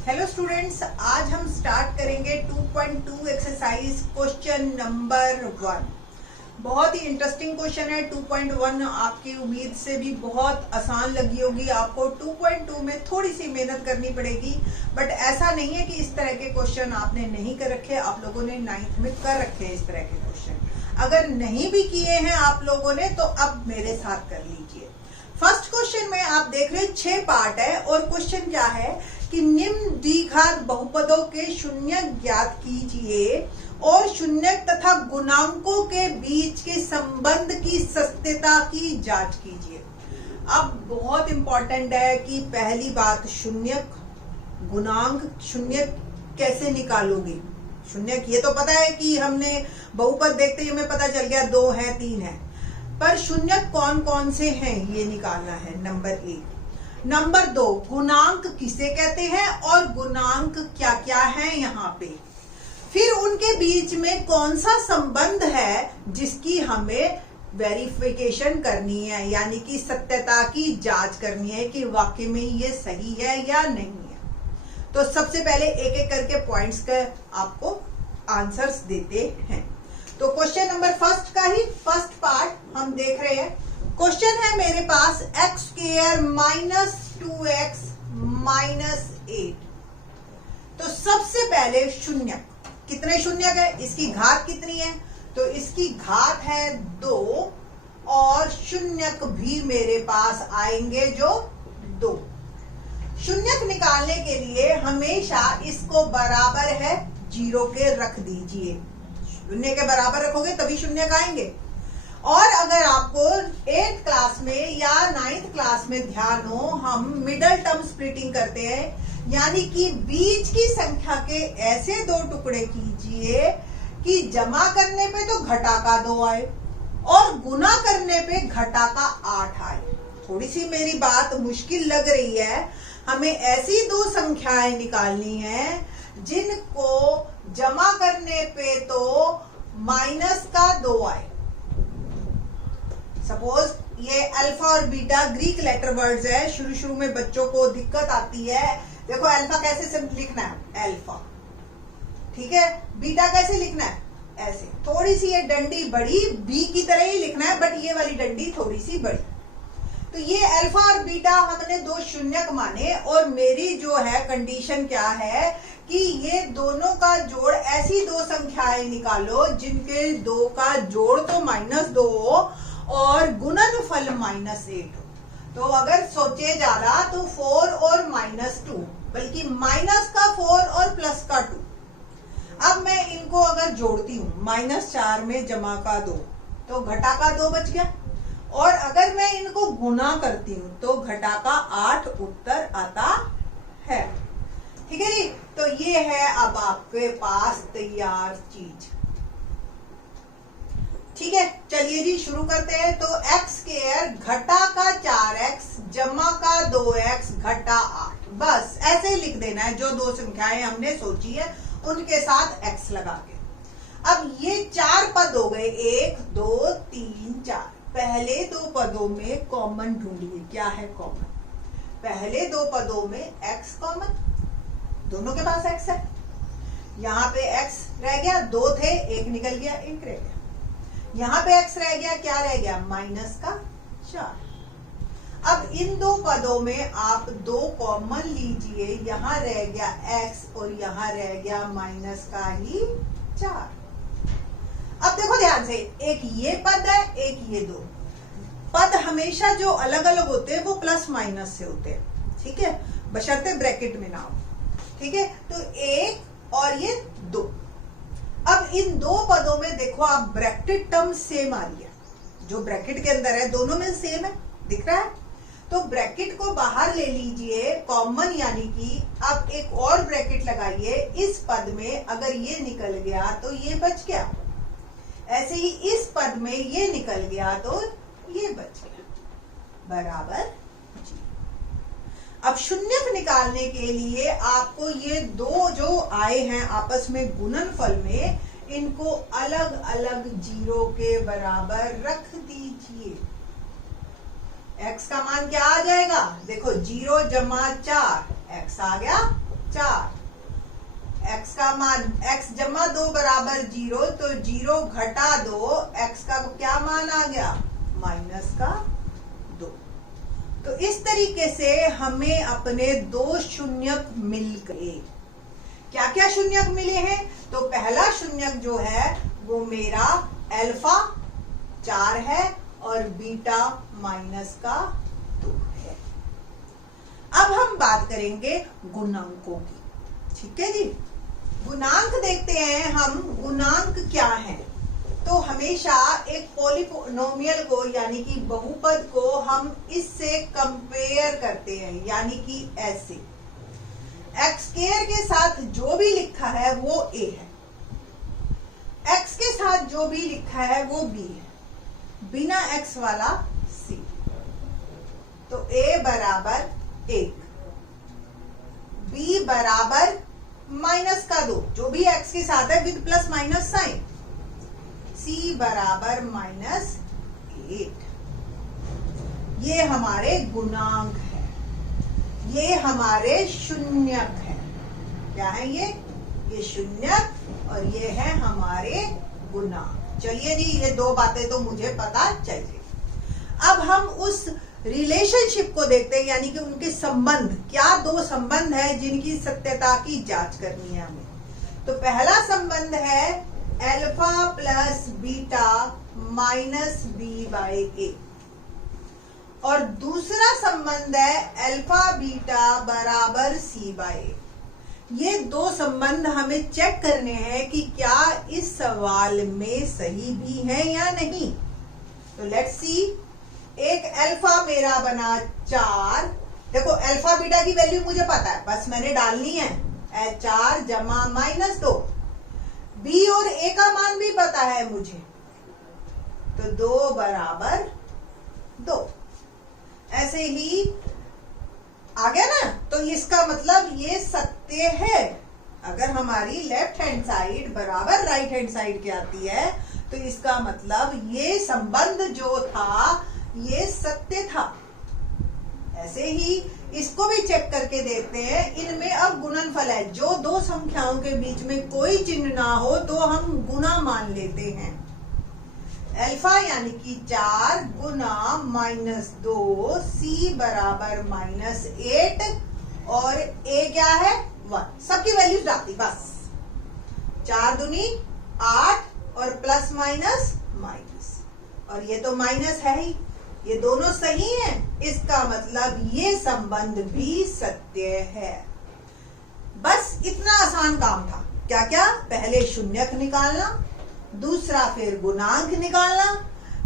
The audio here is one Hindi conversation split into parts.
हेलो स्टूडेंट्स, आज हम स्टार्ट करेंगे 2.2 एक्सरसाइज क्वेश्चन नंबर 1। बहुत ही इंटरेस्टिंग क्वेश्चन है। 2.1 आपकी उम्मीद से भी बहुत आसान लगी होगी। आपको 2.2 में थोड़ी सी मेहनत करनी पड़ेगी, बट ऐसा नहीं है कि इस तरह के क्वेश्चन आपने नहीं कर रखे। आप लोगों ने 9th में कर रखे हैं इस तरह के क्वेश्चन। अगर नहीं भी किए हैं आप लोगों ने तो अब मेरे साथ कर लीजिए। फर्स्ट क्वेश्चन में आप देख रहे हैं 6 पार्ट है और क्वेश्चन क्या है कि निम्न द्विघात बहुपदों के शून्य ज्ञात कीजिए और शून्य तथा गुणांकों के बीच के संबंध की सत्यता की जांच कीजिए। अब बहुत इंपॉर्टेंट है कि पहली बात शून्य गुणांक शून्य कैसे निकालोगे। शून्य ये तो पता है कि हमने बहुपद देखते ही हमें पता चल गया 2 है 3 है, पर शून्य कौन कौन से हैं ये निकालना है। नंबर 1। नंबर 2, गुणांक किसे कहते हैं और गुणांक क्या क्या है यहाँ पे। फिर उनके बीच में कौन सा संबंध है जिसकी हमें वेरिफिकेशन करनी है, यानी कि सत्यता की जांच करनी है कि वाकई में ये सही है या नहीं है। तो सबसे पहले एक एक करके पॉइंट्स का आपको आंसर्स देते हैं। तो क्वेश्चन नंबर फर्स्ट का ही फर्स्ट पार्ट हम देख रहे हैं। क्वेश्चन है मेरे पास x square minus 2x minus 8। तो सबसे पहले शून्य, कितने शून्य है, इसकी घात कितनी है, तो इसकी घात है 2 और शून्यक भी मेरे पास आएंगे जो 2। शून्यक निकालने के लिए हमेशा इसको बराबर है 0 के रख दीजिए। शून्य के बराबर रखोगे तभी शून्यक आएंगे। और अगर आपको 8th क्लास में या 9th क्लास में ध्यान हो, हम मिडल टर्म स्प्लिटिंग करते हैं, यानी कि बीच की संख्या के ऐसे 2 टुकड़े कीजिए कि जमा करने पे तो घटा का 2 आए और गुना करने पे घटा का 8 आए। थोड़ी सी मेरी बात मुश्किल लग रही है, हमें ऐसी 2 संख्याएं निकालनी है जिनको जमा करने पे तो माइनस का 2 आए। सपोज ये अल्फा और बीटा ग्रीक लेटर वर्ड्स है, शुरू में बच्चों को दिक्कत आती है। देखो अल्फा कैसे लिखना है, अल्फा, ठीक है। बीटा कैसे लिखना है, ऐसे। थोड़ी सी ये डंडी बड़ी, बी की तरह ही लिखना है, बट ये वाली डंडी थोड़ी सी बड़ी। तो ये अल्फा और बीटा हमने 2 शून्यक माने और मेरी जो है कंडीशन क्या है कि ये दोनों का जोड़, ऐसी 2 संख्याएं निकालो जिनके 2 का जोड़ तो -2 हो और गुणनफल -8 हो। तो अगर सोचे ज्यादा तो 4 और -2, बल्कि माइनस का 4 और प्लस का 2। अब मैं इनको अगर जोड़ती हूँ, -4 में जमा का 2 तो घटा का 2 बच गया, और अगर मैं इनको गुना करती हूँ तो घटा का 8 उत्तर आता है। ठीक है जी। तो ये है अब आपके पास तैयार चीज। ठीक है, चलिए जी शुरू करते हैं। तो x स्क्वायर घटा का 4x जमा का 2x घटा 8, बस ऐसे लिख देना है। जो 2 संख्याएं हमने सोची है उनके साथ x लगा के। अब ये 4 पद हो गए, 1 2 3 4। पहले 2 पदों में कॉमन ढूंढिए, क्या है कॉमन। पहले 2 पदों में x कॉमन, दोनों के पास x है। यहाँ पे x रह गया, 2 थे, 1 निकल गया, 1 रह गया। यहाँ पे x रह गया, क्या रह गया, -4। अब इन 2 पदों में आप 2 कॉमन लीजिए, यहाँ रह गया x और यहाँ रह गया -4। अब देखो ध्यान से, एक ये पद है, एक ये 2 पद। हमेशा जो अलग अलग होते हैं वो प्लस माइनस से होते हैं, ठीक है, बशर्ते ब्रैकेट में ना हो। ठीक है, तो 1 और ये 2। अब इन 2 पदों में देखो आप ब्रैकेट टर्म सेम आ रही है, जो ब्रैकेट के अंदर है दोनों में सेम है, दिख रहा है। तो ब्रैकेट को बाहर ले लीजिए कॉमन, यानी कि अब एक और ब्रैकेट लगाइए इस पद में। अगर ये निकल गया तो ये बच गया, ऐसे ही इस पद में ये निकल गया तो ये बच गया, बराबर जी। अब शून्यक निकालने के लिए आपको ये 2 जो आए हैं आपस में गुणनफल में, इनको अलग अलग 0 के बराबर रख दीजिए। x का मान क्या आ जाएगा, देखो 0 जमा 4, x आ गया 4। x का मान x जमा 2 बराबर 0, तो 0 घटा 2, x का क्या मान आ गया, माइनस का 2। तो इस तरीके से हमें अपने दो शून्यक मिल गए। क्या क्या शून्यक मिले हैं, तो पहला शून्यक जो है वो मेरा अल्फा 4 है और बीटा माइनस का 2 है। अब हम बात करेंगे गुणांकों की। ठीक है जी, गुणांक देखते हैं हम। गुणांक क्या है, तो हमेशा एक पॉलिनोमियल को यानी कि बहुपद को हम इससे कंपेयर करते हैं, यानी कि ऐसे एक्स स्क्वायर के साथ जो भी लिखा है वो ए है, एक्स के साथ जो भी लिखा है वो बी है, बिना एक्स वाला सी। तो ए बराबर 1, बी बराबर माइनस का 2, जो भी एक्स के साथ है विद प्लस माइनस साइन, सी बराबर -8। ये हमारे गुणांक है, ये हमारे शून्यक है। क्या है ये शून्यक और ये है हमारे गुणांक। चलिए जी, ये दो बातें तो मुझे पता चल गई। अब हम उस रिलेशनशिप को देखते हैं, यानी कि उनके संबंध, क्या दो संबंध है जिनकी सत्यता की जांच करनी है हमें। तो पहला संबंध है alpha plus beta minus B by A, और दूसरा संबंध है अल्फा बीटा बराबर सी बाई ए। ये दो संबंध हमें चेक करने हैं कि क्या इस सवाल में सही भी है या नहीं। तो लेट्स सी, एक अल्फा मेरा बना 4। देखो अल्फा बीटा की वैल्यू मुझे पता है, बस मैंने डालनी है 4 जमा -2। बी और ए का मान भी पता है मुझे, तो 2 बराबर 2। ऐसे ही आ गया ना, तो इसका मतलब ये सत्य है। अगर हमारी लेफ्ट हैंड साइड बराबर राइट हैंड साइड की आती है, तो इसका मतलब ये संबंध जो था ये सत्य था। ऐसे ही इसको भी चेक करके देखते हैं। इनमें अब गुणनफल है, जो दो संख्याओं के बीच में कोई चिन्ह ना हो तो हम गुना मान लेते हैं। अल्फा यानी कि 4 गुना -2, सी बराबर -8 और ए क्या है 1। सबकी वैल्यूज डालती बस, 4 दूनी 8 और प्लस माइनस माइनस, और ये तो माइनस है ही, ये दोनों सही हैं। इसका मतलब ये संबंध भी सत्य है। बस इतना आसान काम था। क्या क्या, पहले शून्यक निकालना, दूसरा फिर गुणांक निकालना,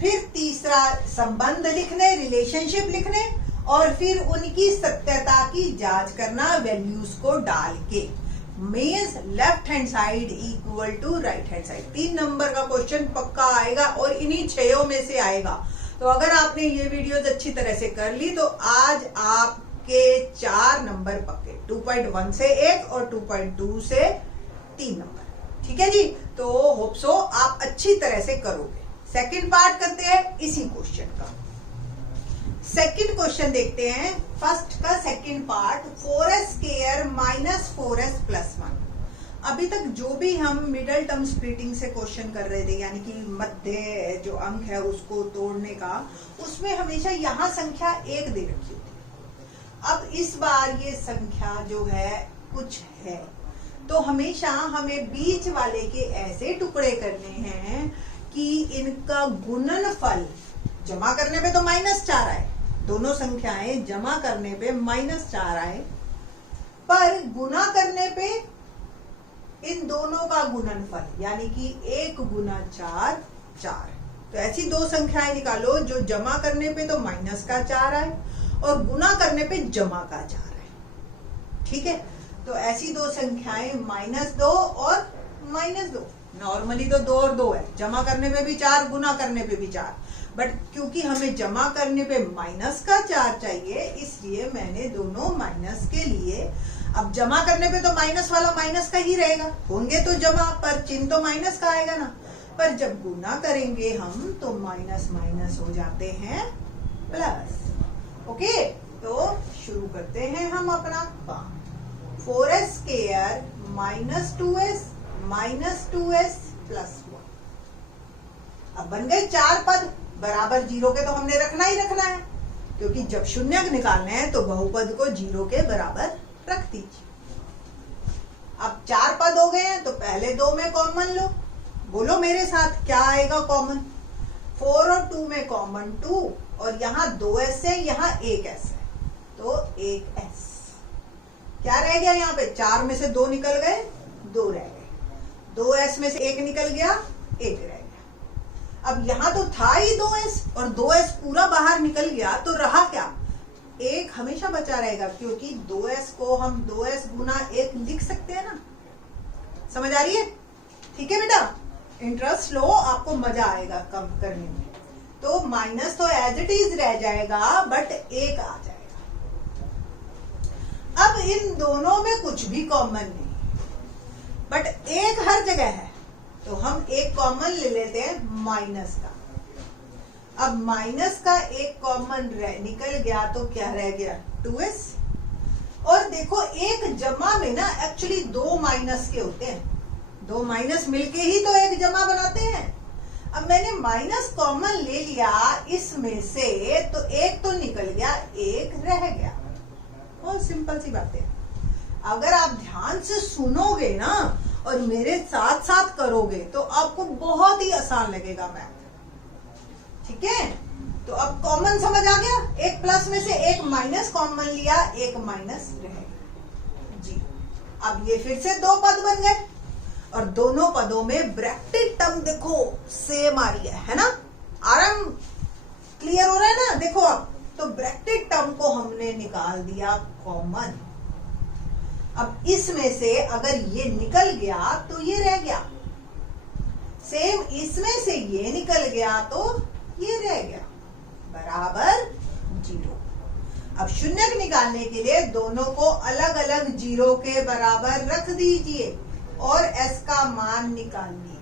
फिर तीसरा संबंध लिखने, रिलेशनशिप लिखने, और फिर उनकी सत्यता की जांच करना वैल्यूज को डाल के। Means left hand side equal to right hand side. 3 number का क्वेश्चन पक्का आएगा और इन्हीं 6 में से आएगा। तो अगर आपने ये वीडियोस अच्छी तरह से कर ली तो आज आपके 4 नंबर पक्के, 2.1 से 1 और 2.2 से 3 नंबर। ठीक है जी, तो होप सो आप अच्छी तरह से करोगे। सेकंड पार्ट करते हैं इसी क्वेश्चन का। सेकंड क्वेश्चन देखते हैं। फर्स्ट का second part, 4s square minus 4s plus 1। अभी तक जो भी हम मिडल टर्म स्प्लिटिंग से क्वेश्चन कर रहे थे, यानी कि मध्य जो अंक है उसको तोड़ने का, उसमें हमेशा यहाँ संख्या 1 दे रखी होती है। अब इस बार ये संख्या जो है कुछ है, तो हमेशा हमें बीच वाले के ऐसे टुकड़े करने हैं कि इनका गुणनफल जमा करने पे तो -4 आए, दोनों संख्याएं जमा करने पे -4 आए, पर गुना करने पे इन दोनों का गुणनफल यानी कि 1 गुना 4 4। तो ऐसी दो संख्याएं निकालो जो जमा करने पे तो -4 आए और गुना करने पे जमा का 4 आए। ठीक है, तो ऐसी दो संख्याएं -2 और -2। नॉर्मली तो 2 और 2 है, जमा करने पे भी 4, गुना करने पे भी 4, बट क्योंकि हमें जमा करने पे -4 चाहिए, इसलिए मैंने दोनों माइनस के लिए। अब जमा करने पे तो माइनस वाला माइनस का ही रहेगा, होंगे तो जमा, पर चिन्ह तो माइनस का आएगा ना। पर जब गुना करेंगे हम तो माइनस माइनस हो जाते हैं प्लस। ओके, तो शुरू करते हैं हम अपना काम। 4s square -2s -2s +1। अब बन गए 4 पद बराबर 0 के, तो हमने रखना ही रखना है, क्योंकि जब शून्यक निकालने हैं तो बहुपद को 0 के बराबर रख दीजिए। अब 4 पद हो गए हैं, तो पहले 2 में कॉमन लो। बोलो मेरे साथ क्या आएगा कॉमन? 4 और 2 में कॉमन 2, और यहाँ 2s है, यहाँ 1s है, तो 1s। क्या रह गया यहाँ पे? 4 में से 2 निकल गए, 2 रह गए। 2s में से 1 निकल गया, 1 रह गया। अब यहाँ तो था ही 2s, और 2s पूरा बाहर निकल गया, तो रहा क्या? 1 हमेशा बचा रहेगा, क्योंकि 2s को हम 2s गुना 1 लिख सकते हैं ना। समझ आ रही है? ठीक है बेटा, इंटरेस्ट लो, आपको मजा आएगा कम करने में। तो माइनस तो एज इट इज रह जाएगा, बट 1 आ जाएगा। अब इन दोनों में कुछ भी कॉमन नहीं, बट 1 हर जगह है, तो हम एक कॉमन ले लेते हैं माइनस का। अब माइनस का 1 कॉमन निकल गया, तो क्या रह गया? 2s। और देखो 1 जमा में ना एक्चुअली 2 माइनस के होते हैं, 2 माइनस मिलके ही तो 1 जमा बनाते हैं। अब मैंने माइनस कॉमन ले लिया इसमें से, तो 1 तो निकल गया, 1 रह गया। बहुत सिंपल सी बात है। अगर आप ध्यान से सुनोगे ना और मेरे साथ साथ करोगे, तो आपको बहुत ही आसान लगेगा मैथ। ठीक है, तो अब कॉमन समझ आ गया। 1 प्लस में से 1 माइनस कॉमन लिया, 1 माइनस रहेगा जी। अब ये फिर से 2 पद बन गए, और दोनों पदों में ब्रैकेटेड टर्म देखो सेम आ रही है ना। आराम क्लियर हो रहा है ना? देखो अब तो ब्रैकेटेड टर्म को हमने निकाल दिया कॉमन। अब इसमें से अगर ये निकल गया तो ये रह गया, सेम इसमें से ये निकल गया तो ये रह गया, बराबर 0। अब शून्यक निकालने के लिए दोनों को अलग अलग 0 के बराबर रख दीजिए और s का मान निकाल लीजिए।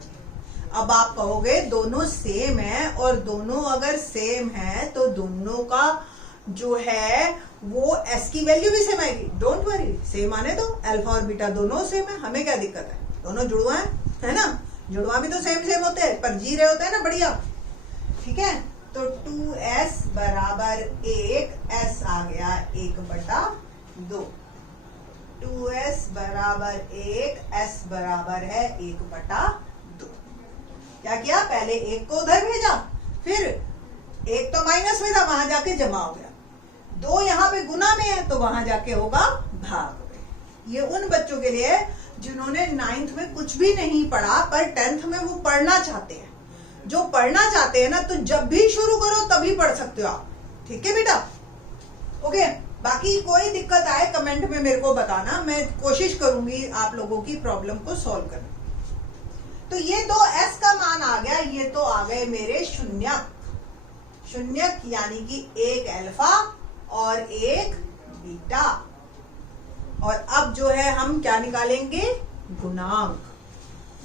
अब आप कहोगे दोनों सेम है, और दोनों अगर सेम है तो दोनों का जो है वो s की वैल्यू भी सेम आएगी। डोंट वरी, सेम आने दो। अल्फा और बीटा दोनों सेम है, हमें क्या दिक्कत है? दोनों जुड़वा है ना? जुड़वा भी तो सेम होते हैं, पर जी रहे होते हैं ना, बढ़िया। ठीक है, तो 2s बराबर 1, s आ गया 1/2। 2s बराबर 1, s बराबर है 1/2। क्या किया? पहले 1 को उधर भेजा, फिर 1 तो माइनस में था, वहां जाके जमा हो गया। 2 यहाँ पे गुना में है, तो वहां जाके होगा भाग में। ये उन बच्चों के लिए जिन्होंने 9th में कुछ भी नहीं पढ़ा, पर 10th में वो पढ़ना चाहते हैं। जो पढ़ना चाहते हैं ना, तो जब भी शुरू करो तभी पढ़ सकते हो आप। ठीक है बेटा? ओके, बाकी कोई दिक्कत आए कमेंट में मेरे को बताना, मैं कोशिश करूंगी आप लोगों की प्रॉब्लम को सॉल्व करने। तो ये 2s का मान आ गया, ये तो आ गए मेरे शून्यक। शून्यक यानी कि 1 अल्फा और 1 बीटा। और अब जो है हम क्या निकालेंगे? गुणांक।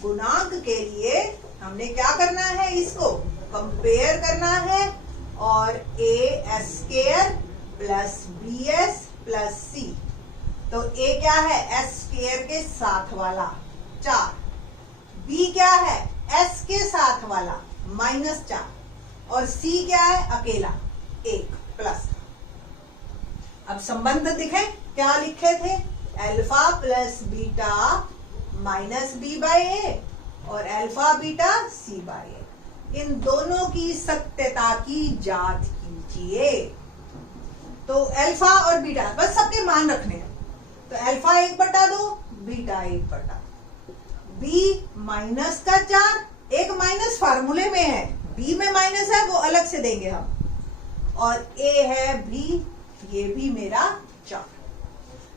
गुणांक के लिए हमने क्या करना है? इसको कंपेयर करना है, और a² plus bs plus c। तो a क्या है? s² के साथ वाला 4, b क्या है? s के साथ वाला -4, और c क्या है? अकेला 1 प्लस। अब संबंध दिखे, क्या लिखे थे? Alpha plus beta minus b/a, और अल्फा बीटा c/a। इन दोनों की सत्यता की जांच कीजिए। तो अल्फा और बीटा बस सबके मान रखने हैं। तो अल्फा 1/2, बीटा 1/2। b माइनस का 4, एक माइनस फार्मूले में है, b में माइनस है, वो अलग से देंगे हम, और a है b, ये भी मेरा 4।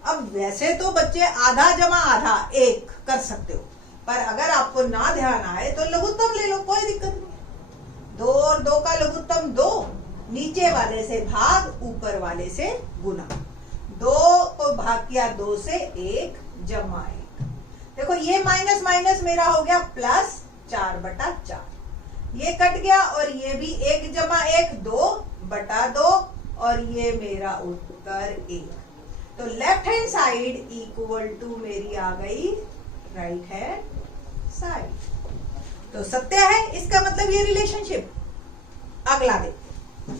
अब वैसे तो बच्चे आधा जमा आधा 1 कर सकते हो, पर अगर आपको ना ध्यान आए तो लघुत्तम ले लो, कोई दिक्कत नहीं। 2 और 2 का लघुत्तम 2, नीचे वाले से भाग, ऊपर वाले से गुना। 2 को भाग किया 2 से, 1 जमा 1। देखो ये माइनस माइनस मेरा हो गया प्लस 4/4। ये कट गया, और ये भी 1 जमा 1 2/2, और ये मेरा उत्तर 1। तो left hand side equal to मेरी आ गई राइट हैंड साइड। तो सत्य है, इसका मतलब ये रिलेशनशिप। अगला देखो,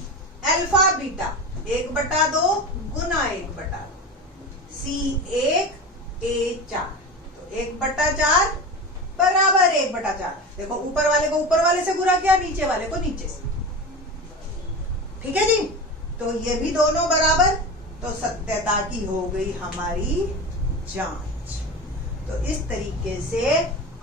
अल्फा बीटा 1/2 गुना 1/2, C1 A4। तो 1/4 बराबर 1/4। देखो ऊपर वाले को ऊपर वाले से गुणा किया, नीचे वाले को नीचे से। ठीक है जी, तो ये भी दोनों बराबर। तो सत्यता की हो गई हमारी जांच। तो इस तरीके से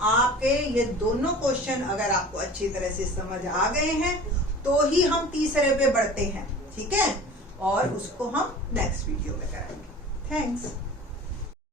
आपके ये दोनों क्वेश्चन अगर आपको अच्छी तरह से समझ आ गए हैं तो ही हम तीसरे पे बढ़ते हैं। ठीक है, और उसको हम नेक्स्ट वीडियो में कराएंगे। थैंक्स।